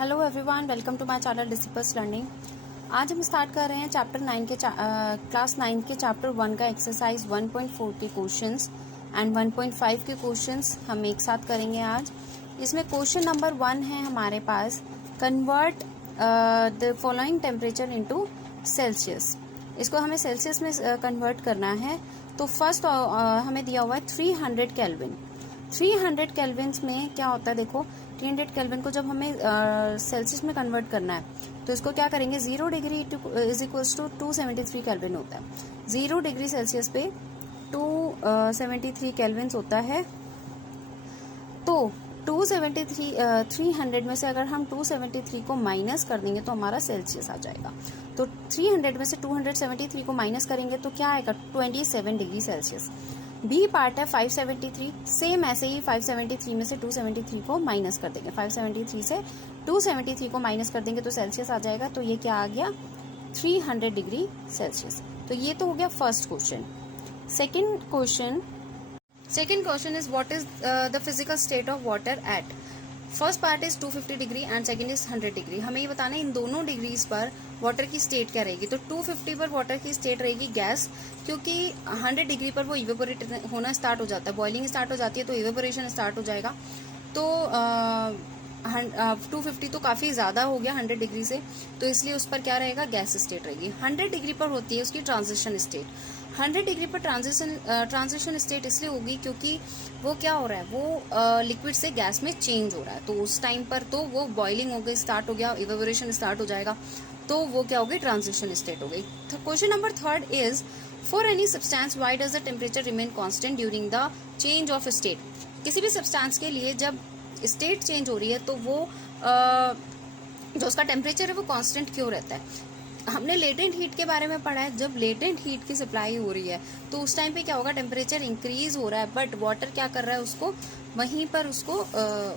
Hello everyone, welcome to my channel disciples learning. आज हम start कर रहे हैं चैप्टर 9 के क्लास 9 के चैप्टर 1 का एक्सरसाइज 1.4 के क्वेश्चंस एंड 1.5 के क्वेश्चंस हम एक साथ करेंगे आज। इसमें क्वेश्चन नंबर 1 है हमारे पास, convert the following temperature into Celsius. इसको हमें सेल्सियस में कन्वर्ट करना है। तो फर्स्ट हमें दिया हुआ है 300 केल्विन। 300 केल्विन में क्या होता है, देखो 300 केल्विन को जब हमें सेल्सियस में कन्वर्ट करना है तो इसको क्या करेंगे, 0 degree is equals to 273 kelvin होता है। 0 डिग्री सेल्सियस पे 273 केल्विन होता है। तो 300 में से अगर हम 273 को माइनस कर देंगे तो हमारा सेल्सियस आ जाएगा। तो 300 में से 273 को माइनस करेंगे तो क्या आएगा, 27 डिग्री सेल्सियस। बी पार्ट है 573, सेम ऐसे ही 573 में से 273 को माइनस कर देंगे। 573 से 273 को माइनस कर देंगे तो सेल्सियस आ जाएगा। तो ये क्या आ गया, 300 डिग्री सेल्सियस। तो ये तो हो गया first question. Second question is what is the physical state of water at. First part is 250 degree and second is 100 degree. हमें ये बताना है इन दोनों डिग्रीज पर वाटर की स्टेट क्या रहेगी। तो 250 पर वाटर की स्टेट रहेगी गैस, क्योंकि 100 डिग्री पर वो इवेपोरेट होना स्टार्ट हो जाता है, बॉइलिंग स्टार्ट हो जाती है, तो इवेपोरेशन स्टार्ट हो जाएगा। तो 250 तो काफ़ी ज़्यादा हो गया 100 डिग्री से, तो इसलिए उस पर क्या रहेगा, गैस स्टेट रहेगी। 100 डिग्री पर होती है उसकी ट्रांजिशन स्टेट। 100 डिग्री पर ट्रांजिशन स्टेट इसलिए होगी क्योंकि वो क्या हो रहा है, वो लिक्विड से गैस में चेंज हो रहा है। तो उस टाइम पर तो वो बॉइलिंग हो गई, स्टार्ट हो गया, इवेपोरेशन स्टार्ट हो जाएगा, तो वो क्या हो गई, ट्रांजिशन स्टेट हो गई। Question number 3 is for any substance why does the temperature remain constant during the change of state. किसी भी सब्सटेंस के लिए जब स्टेट चेंज हो रही है तो वो जो उसका टेम्परेचर है वो कांस्टेंट क्यों रहता है। हमने लेटेंट हीट के बारे में पढ़ा है। जब लेटेंट हीट की सप्लाई हो रही है तो उस टाइम पे क्या होगा, टेम्परेचर इंक्रीज हो रहा है, बट वाटर क्या कर रहा है, उसको वहीं पर उसको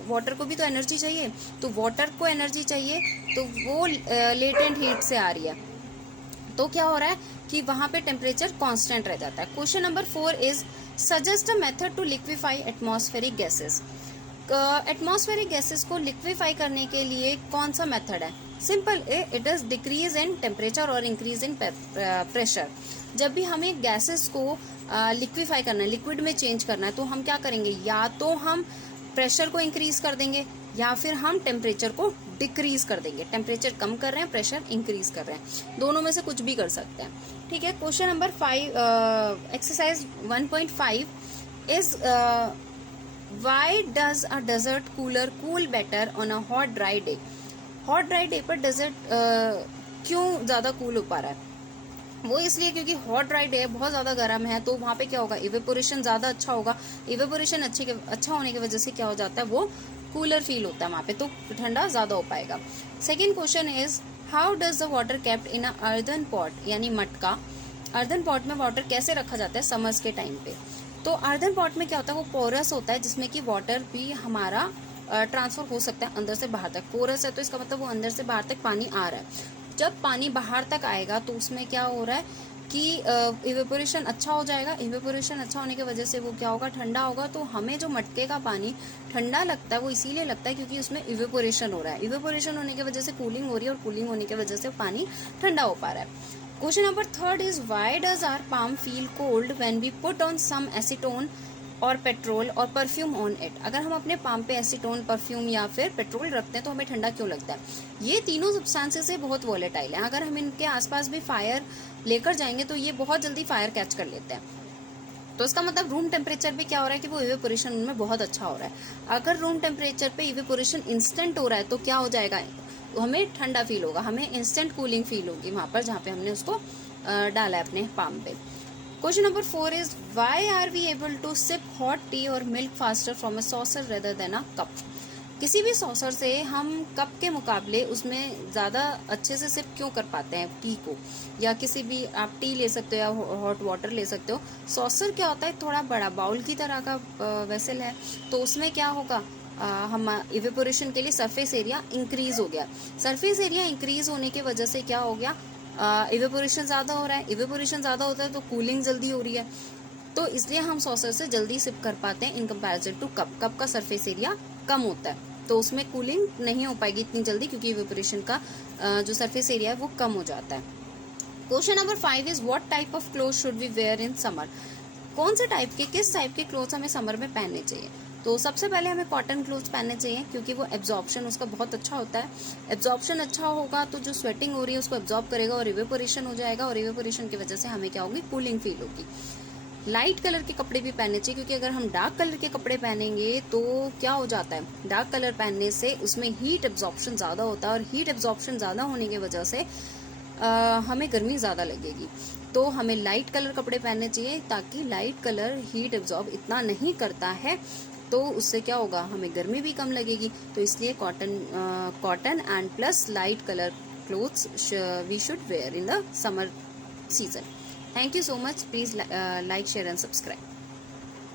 वाटर को भी तो एनर्जी चाहिए, तो वाटर को एनर्जी चाहिए, तो वो लेटेंट हीट से आ रही है, तो क्या हो रहा है कि वहां पे टेम्परेचर कांस्टेंट रह जाता है। Question number 4 is suggest a method to liquefy atmospheric gases. Atmospheric gases को लिक्विफाई करने के लिए कौन सा मेथड है, simple, it is decrease in temperature और इंक्रीज इन प्रेशर। जब भी हमें गैसेस को लिक्विफाई करना है, लिक्विड में चेंज करना है, तो हम क्या करेंगे, या तो हम प्रेशर को इंक्रीज कर देंगे या फिर हम टेम्परेचर को डिक्रीज कर देंगे। टेम्परेचर कम कर रहे हैं, प्रेशर इंक्रीज कर रहे हैं, दोनों में से कुछ भी कर सकते हैं। ठीक है। Question number 5, exercise 1.5 is why does a desert cooler cool better on a hot dry day. Hot dry day पर डेजर्ट क्यों ज्यादा कूल हो पा रहा है, वो इसलिए क्योंकि हॉट ड्राई डे बहुत ज्यादा गर्म है, तो वहां पे क्या होगा, इवेपोरेशन ज्यादा अच्छा होगा। इवेपोरेशन अच्छा होने की वजह से क्या हो जाता है, वो कूलर फील होता है वहां पे, तो ठंडा ज्यादा हो पाएगा। Second question is how does the water kept in a earthen pot, यानी मटका। अर्दन पॉट में वाटर कैसे रखा जाता है समर्स के टाइम पे। तो अर्दन पॉट में क्या होता है, वो पोरस होता है, जिसमें कि वाटर भी हमारा ट्रांसफर हो सकता है अंदर से बाहर तक। पोरस है तो इसका मतलब वो अंदर से बाहर तक पानी आ रहा है। जब पानी बाहर तक आएगा तो उसमें क्या हो रहा है कि इवेपोरेशन अच्छा हो जाएगा। इवेपोरेशन अच्छा होने की वजह से वो क्या होगा, ठंडा होगा। तो हमें जो मटके का पानी ठंडा लगता है वो इसीलिए लगता है क्योंकि उसमें इवेपोरेशन हो रहा है। इवेपोरेशन होने की वजह से कूलिंग हो रही है और कूलिंग होने की वजह से पानी ठंडा हो पा रहा है। Question number 3 is why does our palm feel cold when we put on some acetone और पेट्रोल और परफ्यूम ऑन इट। अगर हम अपने पाम पे एसीटोन, परफ्यूम या फिर पेट्रोल रखते हैं तो हमें ठंडा क्यों लगता है। ये तीनों सब्सटेंसेस से बहुत वॉलेटाइल हैं। अगर हम इनके आसपास भी फायर लेकर जाएंगे तो ये बहुत जल्दी फायर कैच कर लेते हैं। तो इसका मतलब रूम टेम्परेचर पे क्या हो रहा है कि वो इवेपोरेशन उनमें बहुत अच्छा हो रहा है। अगर रूम टेम्परेचर पे इवेपोरेशन इंस्टेंट हो रहा है तो क्या हो जाएगा, हमें ठंडा फील होगा, हमें इंस्टेंट कूलिंग फील होगी वहां पर जहाँ पे हमने उसको डाला है अपने पाम पे। Question number 4 is why are we able to sip hot tea और milk faster from a saucer rather than a cup. किसी भी सॉसर से हम कप के मुकाबले उसमें ज्यादा अच्छे से सिप क्यों कर पाते हैं टी को, या किसी भी आप टी ले सकते हो या हॉट वाटर ले सकते हो। सॉसर क्या होता है, थोड़ा बड़ा बाउल की तरह का वेसल है, तो उसमें क्या होगा, हम इवेपोरेशन के लिए सरफेस एरिया इंक्रीज हो गया। सरफेस एरिया इंक्रीज होने की वजह से क्या हो गया, इवेपोरेशन ज्यादा हो रहा है। इवेपोरेशन ज्यादा होता है तो कूलिंग जल्दी हो रही है, तो इसलिए हम सॉसर से जल्दी सिप कर पाते हैं in comparison to cup. Cup का सरफेस एरिया कम होता है। तो उसमें कूलिंग नहीं हो पाएगी इतनी जल्दी, क्योंकि इवेपोरेशन का जो सरफेस एरिया है वो कम हो जाता है। Question number 5 is what type of cloth should we wear in summer. कौन से टाइप के, किस टाइप के क्लोथ्स हमें समर में पहनने चाहिए। तो सबसे पहले हमें कॉटन क्लोथ्स पहनने चाहिए, क्योंकि वो एब्जॉर्प्शन उसका बहुत अच्छा होता है। एब्जॉर्प्शन अच्छा होगा तो जो स्वेटिंग हो रही है उसको एब्जॉर्ब करेगा और इवेपोरेशन हो जाएगा, और इवेपोरेशन की वजह से हमें क्या होगी, कूलिंग फील होगी। लाइट कलर के कपड़े भी पहनने चाहिए, क्योंकि अगर हम डार्क कलर के कपड़े पहनेंगे तो क्या हो जाता है, डार्क कलर पहनने से उसमें हीट एब्जॉर्प्शन ज़्यादा होता है, और हीट एब्जॉर्प्शन ज़्यादा होने की वजह से हमें गर्मी ज़्यादा लगेगी। तो हमें लाइट कलर कपड़े पहनने चाहिए, ताकि लाइट कलर हीट एब्जॉर्ब इतना नहीं करता है, तो उससे क्या होगा, हमें गर्मी भी कम लगेगी। तो इसलिए cotton and plus light colour clothes we should wear in the summer season. Thank you so much. Please like, share and subscribe.